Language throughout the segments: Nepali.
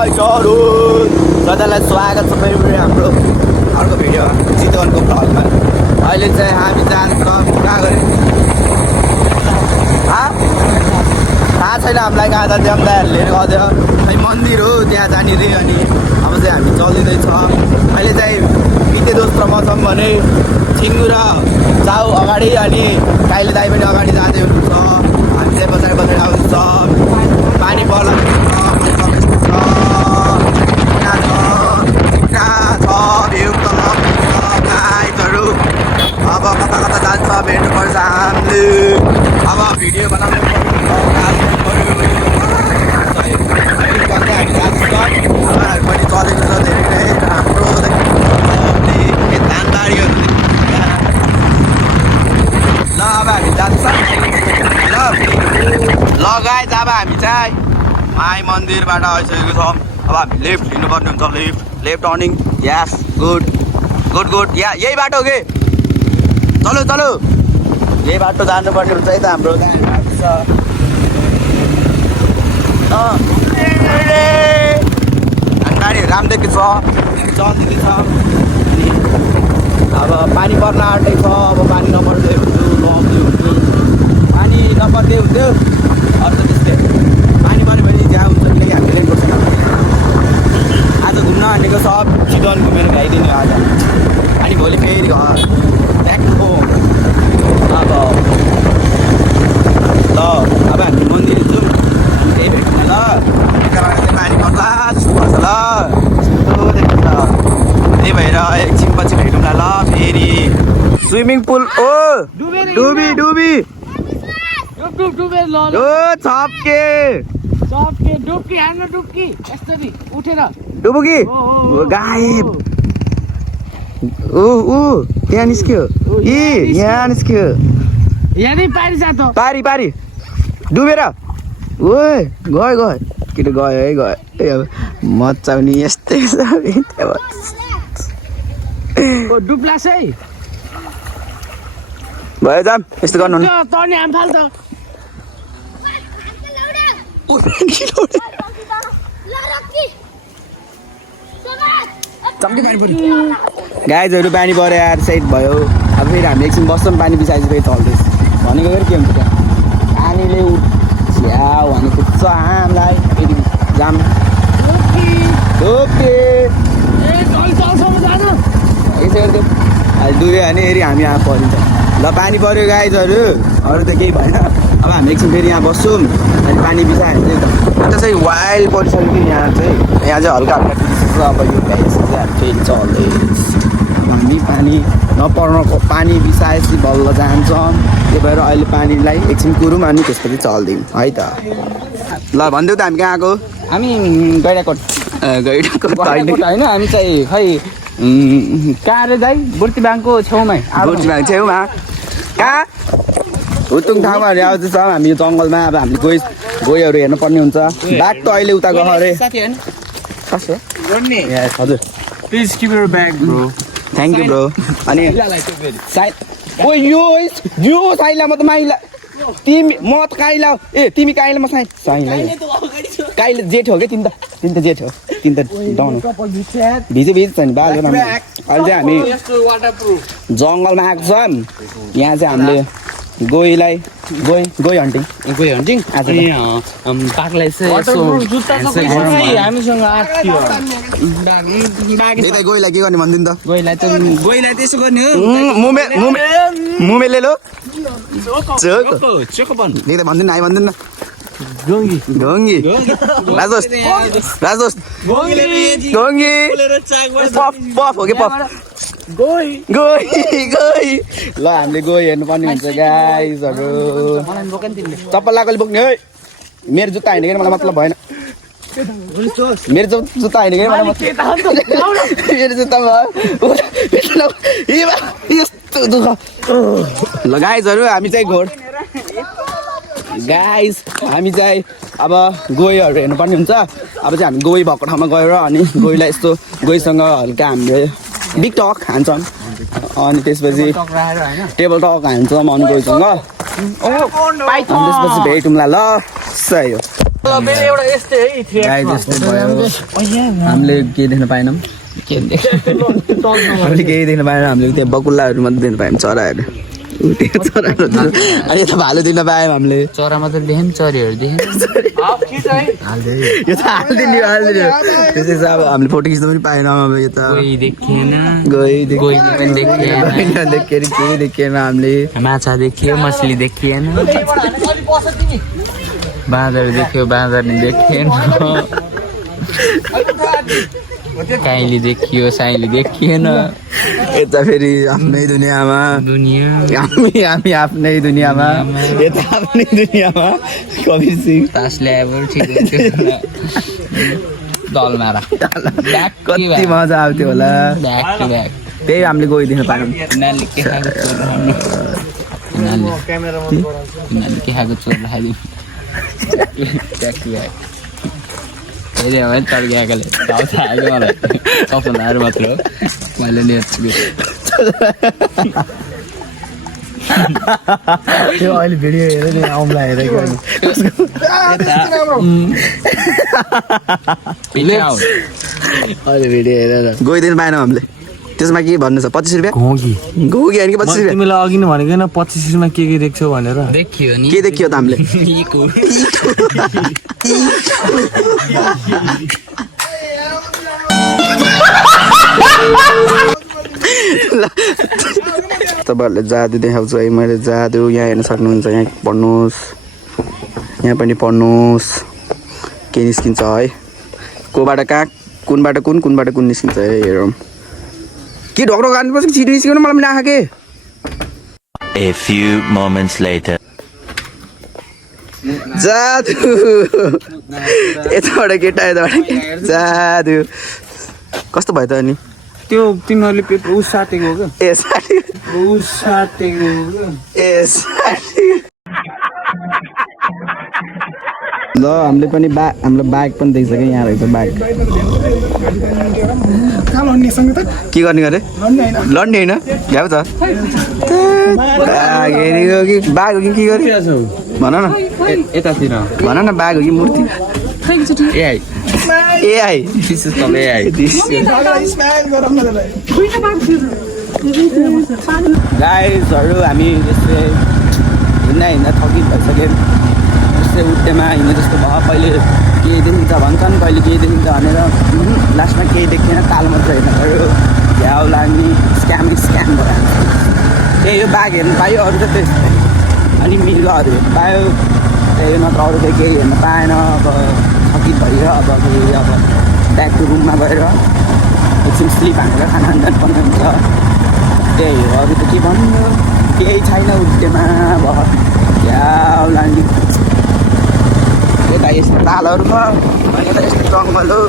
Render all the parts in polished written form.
गाइसहरु सबैलाई स्वागत छ फेरि हाम्रो अर्को भिडियो चितवनको भ्लगमा। अहिले चाहिँ हामी जान्छौँ कहाँ गरे थाहा छैन हामीलाई कहाँ जान्छ दाइहरूले गयो खै मन्दिर हो त्यहाँ जाने रे। अनि अब चाहिँ हामी चलिँदैछ। अहिले चाहिँ बिते दोस्रो म छौँ भने छिङ्गु र चाउ अगाडि अनि काइले दाइ पनि अगाडि जाँदै हुनुहुन्छ। हामी चाहिँ पछाडि पछाडि आउँछ। पानी पर्ला अब कता कता जान्छ भेट्नुपर्छ हामीले। अब भिडियो बनाउनु पनि चलेको छ धेरै नै राम्रो धानबारीहरू। ल अब हामी जान्छ ल गाइस। अब हामी चाहिँ माई मन्दिरबाट आइसकेको छौँ। अब हामी लेफ्ट लिनुपर्ने हुन्छ। लेफ्ट टर्निङ यस गुड गुड गुड या यही बाटो के चलो चलो यही बाटो जानुपर्ने हुन्छ है त हाम्रो गाडीहरू राम्रो छ चल्दै छ। अब पानी पर्न आँटेको छ। अब पानी नपर्दै हुन्थ्यो लग्दै हुन्थ्यो पानी नपर्दै हुन्थ्यो अरू त त्यस्तै पानी पऱ्यो भने जहाँ हुन्छ किनकि हामीले पर्छ आज घुम्न आँटेको सब चितवन घुमेर भ्याइदिनु आज। अनि भोलि फेरि घर ब्याक होम। अब हामी मन्दिर जाउँ त्यही भेट्छ ल। पानी पर्ला पर्छ ल त्यही भएर एकछिन पछि भेटौँला ल फेरि। स्विमिङ पुल ओ डुबी डुबी छप्के डुबकी हान्न डुबकी यसरी उठेर डुबुकी गायब यहाँ निस्क्यो यहाँ निस्क्यो यहाँ पारी जात पारी पारी डुबेर ओए गयो गयो केटा गयो है गयो। अब मचाउने यस्तै डुब्लास है भयो जाम यस्तो गर्नु तर्ने आम्फाल त गाइजहरू पानी पऱ्यो यार साइड भयो। अब फेरि हामी एकछिन बस्छौँ पानी बिसाएपछि फेरि चल्दैछ भनेको फेरि के हुन्छ त्यहाँ पानीले छ्याउ भने खुच्छ हामीलाई फेरि जाम ओके अहिले डुब्यो भने फेरि हामी यहाँ परिन्छ। ल पानी पऱ्यो गाइजहरू अरू त केही भएन। अब हामी एकछिन फेरि यहाँ बस्छौँ अनि पानी बिसायो भने चाहिँ चाहिँ वाइल्ड परिसक्यो यहाँ चाहिँ हल्का हल्का अब यो फेरि चल्दैछ। हामी पानी नपर्नको पानी बिसाएपछि बल्ल जान्छौँ। त्यही भएर अहिले पानीलाई एकछिन कुरौँ अनि त्यसपछि चल्दिउँ है त। ल भनिदेऊ त हामी कहाँ आएको। हामी गैराकोट होइन हामी चाहिँ खै कहाँ रे दाइ बुर्ती ब्याङ्कको छेउमै बुर्ती ब्याङ्क छेउमा कहाँ हुतुङ ठाउँमा आउँदैछ हामी यो जङ्गलमा। अब हामीले गोहीहरू हेर्नुपर्ने हुन्छ। बाघ त अहिले उता गयो अरे कसो हजुर please keep your bag bro thank you bro. अनि साइड ओ यो साइला म त माइला तिमी म त काइला ए तिमी काइला म साइला काइला जेठ हो क्या तिमी त जेठ हो तिमी त डाउन भिज छ नि बाल अहिले चाहिँ हामी जङ्गलमा आएको छौँ। यहाँ चाहिँ हामीले गोही हन्टिङ आज बाघलाई चाहिँ हामीसँग गोहीलाई के गर्ने भनिदिनु त। गोहीलाई त्यसो गर्ने हो मुमेले लो चोको बन भनिदिनु आइ भनिदिनु न ढोङ्गी राजदोष ढोङ्गी पफ हो कि पफ गोही ल हामीले गोही हेर्नुपर्ने हुन्छ गाइजहरू। चप्पल लगाएकोले बोक्ने है मेरो जुत्ता होइन कि मलाई मतलब भएन। मेरो जुत्ता होइन कि मलाई मेरो जुत्तामा यस्तो दुःख। ल गाइजहरू हामी चाहिँ हामी चाहिँ अब गोहीहरू हेर्नुपर्ने हुन्छ। अब चाहिँ हामी गोही भएको ठाउँमा गएर अनि गोहीलाई यस्तो गोहीसँग हल्का हामीले बिग टक हान्छौँ अनि त्यसपछि टेबल टक हान्छौँ अनि गोहीसँग अनि त्यसपछि भेटौँला ल सही हो। गाई जस्तो भयो हामीले केही देख्न पाएनौँ हामीले केही देख्न पाएन हामीले त्यहाँ बकुल्लाहरू मात्रै देख्न पायौँ चराहरू चराहरू अनि यता भालु देख्न पायौँ हामीले चरा मात्रै देखेँ चरीहरू देखेँ यो त हालिदिनु त्यसै चाहिँ अब हामीले फोटो खिच्न पनि पाएनौँ अब यता कोही देखिएन गई कोही पनि देखिएन देखेर केही देखेन हामीले माछा देखियो मछली देखिएन बाँदर देख्यो बाँदर नि देखिएन काइली देखियो साइली देखिएन यता फेरि आफ्नै दुनियाँमा हामी आफ्नै दुनियाँमा यता आफ्नै दुनियाँमा कबिर सिंह तास ल्यायो ठिक हुन्थ्यो दल मारा कति मजा आउँथ्यो होला ब्याक टु ब्याक त्यही हामीले गइदिनु पायौँ यिनीहरूले के खाएको चोर यिनीहरूले के खाएको चोर राखाइदिनु ब्याक टु ब्याक हेऱ्यो भने चड्किआएकोले थाहा थाहा मलाई सपनाहरू मात्र हो मैले नि त्यो अहिले भिडियो हेरेर नि आउँला हेरेको अहिले भिडियो हेरेर गइदिनु पाएन हामीले त्यसमा के भन्नु छ 25 रुपियाँ घोगी होइन कि 25 रुपियाँ तिमीलाई अघि नै भनेको न 25 मा के देख्छौ भनेर देखियो नि के देखियो त हामीले तपाईँहरूले जादु देखाउँछु है मैले जादु यहाँ हेर्न सक्नुहुन्छ यहाँ पढ्नुहोस् यहाँ पनि पढ्नुहोस् के निस्किन्छ है कोबाट कहाँ कुनबाट कुन निस्किन्छ है हेरौँ के ढोक्रो गाड्नुपर्छ कि छिटो निस्किनु मलाई पनि आँखा के A few moments later. जादु यताबाट केटा यताबाट जादु कस्तो भयो त अनि त्यो तिमीहरूले पेपर उस साटेको हो ए साथी उस साटेको हो ए साथी ल हामीले पनि हाम्रो ब्याग पनि देखिसक्यो यहाँ रहेछ ब्याग के गर्ने गरे लड्ने होइन भ्याउ त ब्याग हेरेको कि ब्याग हो कि के गरे भन न यतातिर भन न ब्याग हो कि मूर्ति एआई एआई गाइजहरू हामी जस्तै हिँड्दा थकित भइसक्यौँ जस्तै उठ्नेमा हिँड्नु जस्तो भयो कहिले केही देखिन्छ भन्छन् कहिले केही देखिन्छ भनेर लास्टमा केही देखिएन ताल मात्र हेर्नु पऱ्यो भ्याउ लाग्ने स्क्याम भयो त्यही यो बाघ हेर्नु पायो अरू त त्यस्तै अनि मृगहरू हेर्नु पायो त्यही नत्र अरू त केही हेर्नु पाएन अब थकित भएर अब ब्याक टु रुममा गएर एकछिन स्लिप हानेर खाना पर्ने हुन्छ त्यही हो अरू त के भन्नु केही छैन उठ्नेमा अब भ्याउ लाग्ने यता यस्तो तालहरूमा यता यस्तो जङ्गल हो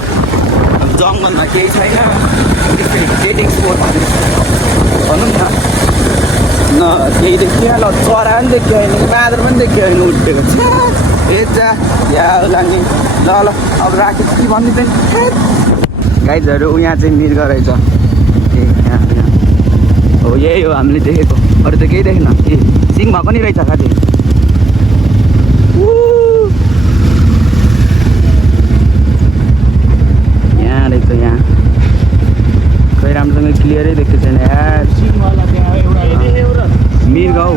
जङ्गलमा केही छैन डेटिङ स्पोट भनौँ न केही देखियो ल चरा पनि देखियो होइन बाँदर पनि देखियो होइन उठेको जा भ्याउ लाग्ने ल अब राखेँ के भन्दै गाइजहरू यहाँ चाहिँ मृग रहेछ ए यहाँ हो यही हो हामीले देखेको अरू त केही देखेन ए सिङ भएको नि रहेछ कति यहाँ रहेछ यहाँ खै राम्रोसँग क्लियरै देख्छु छैन यार मृग हौ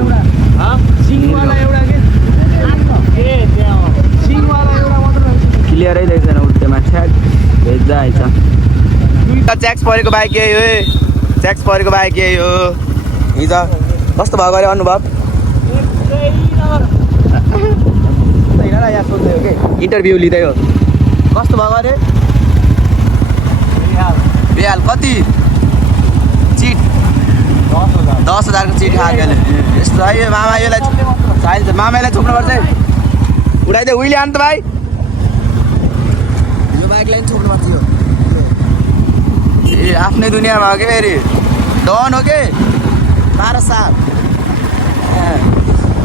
क्लियरै देख्दैन उठ्दैमा ठ्याक भेज्दा आइछ ट्याक्स परेको बाइक यही हो ट्याक्स परेको बाइक यही हो हिजो कस्तो भयो गरे अनुभव इन्टरभ्यू लिँदै हो कस्तो भयो गरे बेहाल कति चिट 10,000 को चिट खाएको यस्तो है यो मामा यसलाई चाहिन्छ मामालाई छोप्नुपर्छ है उडाइदे उहिले आनु त भाइ यो बाइकलाई पनि छोप्नु पर्थ्यो ए आफ्नै दुनियाँमा हो कि फेरि डन हो कि 12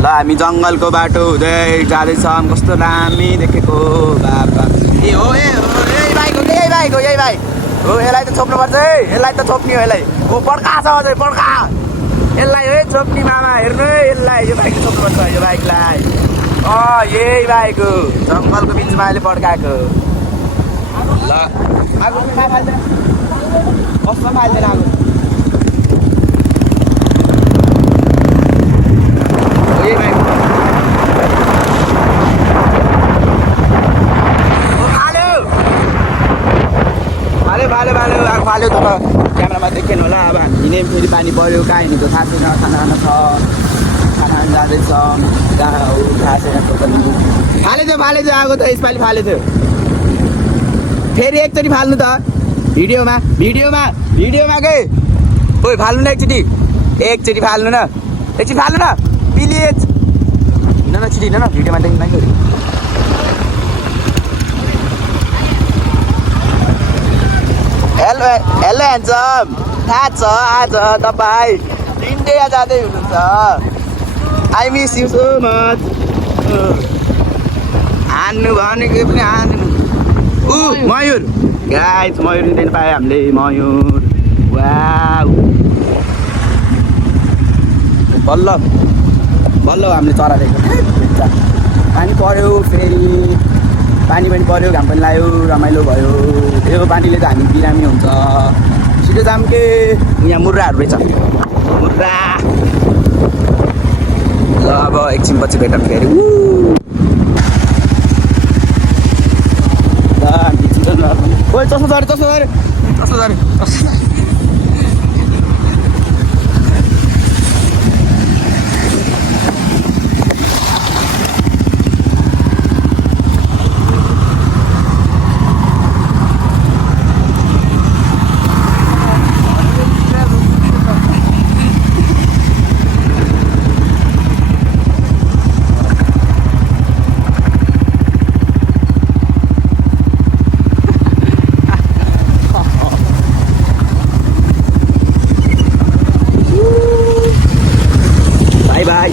ल हामी जङ्गलको बाटो हुँदै जाँदैछौँ कस्तो दामी देखेको बाबा ए हो यही बाइक हो यही बाइक हो हो यसलाई त छोप्नुपर्छ है यसलाई त छोप्ने हो यसलाई हो पड्का छ अझै पड्का यसलाई है छोप्ने मामा हेर्नु है यसलाई यो बाइक छोप्नुपर्छ यो बाइकलाई यही भाइको जङ्गलको बिचमा अहिले पड्काएको ल आगो फाल्दैन कस्तो फाल्दैन आगो यही भाइको फाल्यो आगो फाल्यो तर क्यामेरामा देखेन होला अब हामी हिँड्यौँ फेरि पानी पऱ्यो कहाँ हिँडेको थाहा छैन खाना छ खाना जाँदैछ कहाँ हो थाहा छैन फालेछ आगो त यसपालि फालेछ फेरि एकचोटि फाल्नु त भिडियोमा के ओइ फाल्नु न एकचोटि फाल्नु न एकचोटि फाल्नु न प्लिज हिँड न छिटो हिँड न भिडियोमा देख्नु नि हेलो ह्यान्डसम थाहा छ आज तपाईँ इन्डिया जाँदै हुनुहुन्छ I miss you so much हान्नु भनेको पनि हान्नु मयूर गाइस मयूर दिन पायो हामीले मयूर वाउ बल्ल हामीले चरा देख्छ पानी पऱ्यो फेरि पानी पनि पऱ्यो घाम पनि लाग्यो रमाइलो भयो यो पानीले त हामी बिरामी हुन्छ छिटो जाम के यहाँ मुर्राहरू रहेछ मुर्रा ल अब एकछिन पछि भेटौँ फेरि ल हामी छिटो ओइ चस्मा झरे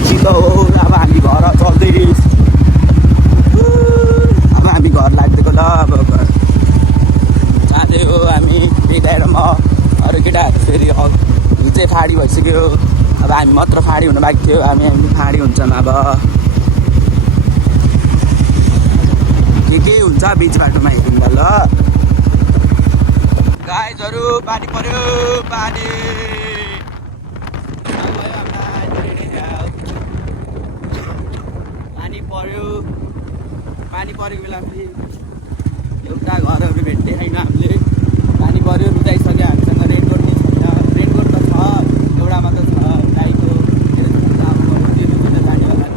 छिटो अब हामी घर चल्दैछ अब हामी घर लाग्दिएको ल अब घर जाँदै हो हामी केटाएर म अरू केटाहरू फेरि हिजै फाडी भइसक्यो अब हामी मात्र फाडी हुनु बाँकी थियो हामी फाडी हुन्छौँ अब के हुन्छ बिच बाटोमा हेरौँ ल गाइजहरू पानी पर्यो पानी पानी परेको बेला फेरि एउटा घरहरू भेट्दै छैन हामीले पानी पऱ्यो रुचाइसक्यो हामीसँग रेनकोट नै छैन रेनकोट त छ एउटा मात्र छ गाईको जानेवाला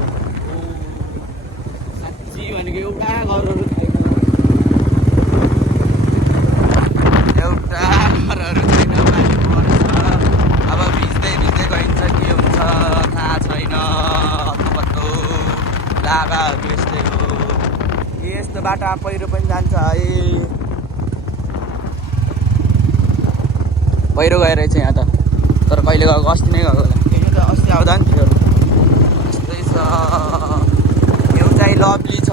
साँच्ची भनेको एउटा घरहरू छैन पानी पर्छ अब भिज्दै गइन्छ के हुन्छ थाहा छैन हत्तु लाभाहरू यस्तै हो यस्तो बाटोमा पहिरो पनि जान्छ है पहिरो गएर रहेछ यहाँ त तर कहिले गएको अस्ति नै गएको होला त अस्ति आउँदा नि थियो यस्तै छ यो चाहिँ लभली छ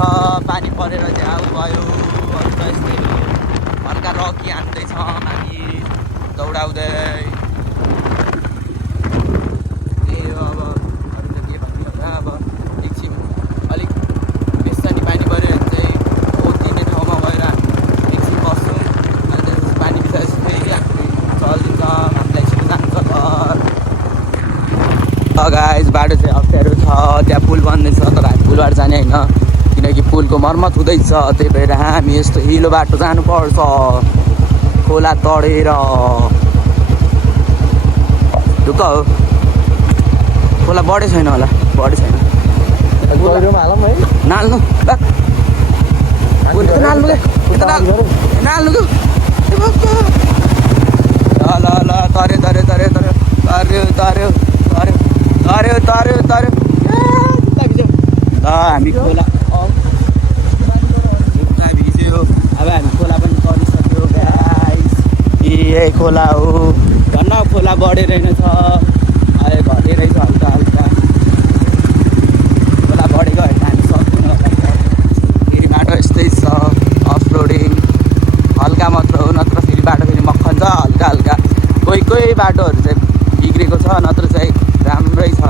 पानी परेर झ्याउ भयो अरू त यस्तै हो हल्का रकी हान्दैछ माथि दौडाउँदै अब अरू त के भन्नु होला अब एकछिन अलिक बेसी पानी पऱ्यो भने चाहिँ दिने ठाउँमा गएर एकछिन बस्छौँ अनि त्यसपछि पानी बिसाएपछि फेरि हामी चलिदिन्छ हामीलाई छिटो जान्छ घर गाइस बाटो चाहिँ अप्ठ्यारो छ त्यहाँ पुल बन्दैछ तर हामी पुलबाट जाने होइन किनकि पुलको मर्मत हुँदैछ त्यही भएर हामी यस्तो हिलो बाटो जानुपर्छ खोला तडेर ढुक्क हो खोला बढे छैन होला बढे छैन नाल्नु नाल्नु ल तर्यो हामी खोला भिज्यो अब हामी खोला पनि परिसक्यो गाइस यही खोला हो धन्न खोला बढेर रहेछ अहिले घटेर रहेछ हल्का खोला बढेको होइन हामी सक्दैनौँ फेरि बाटो यस्तै छ अफ रोडिङ हल्का मात्र हो नत्र फेरि बाटो फेरि मक्खन छ हल्का कोही बाटोहरू चाहिँ बिग्रेको छ नत्र चाहिँ राम्रै छ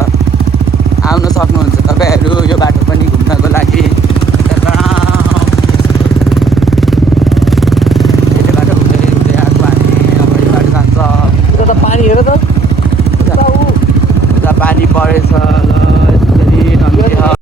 आउन सक्नुहुन्छ तपाईँहरू यो बाटो पनि घुम्नको लागि पानी हेर त उता पानी परेछ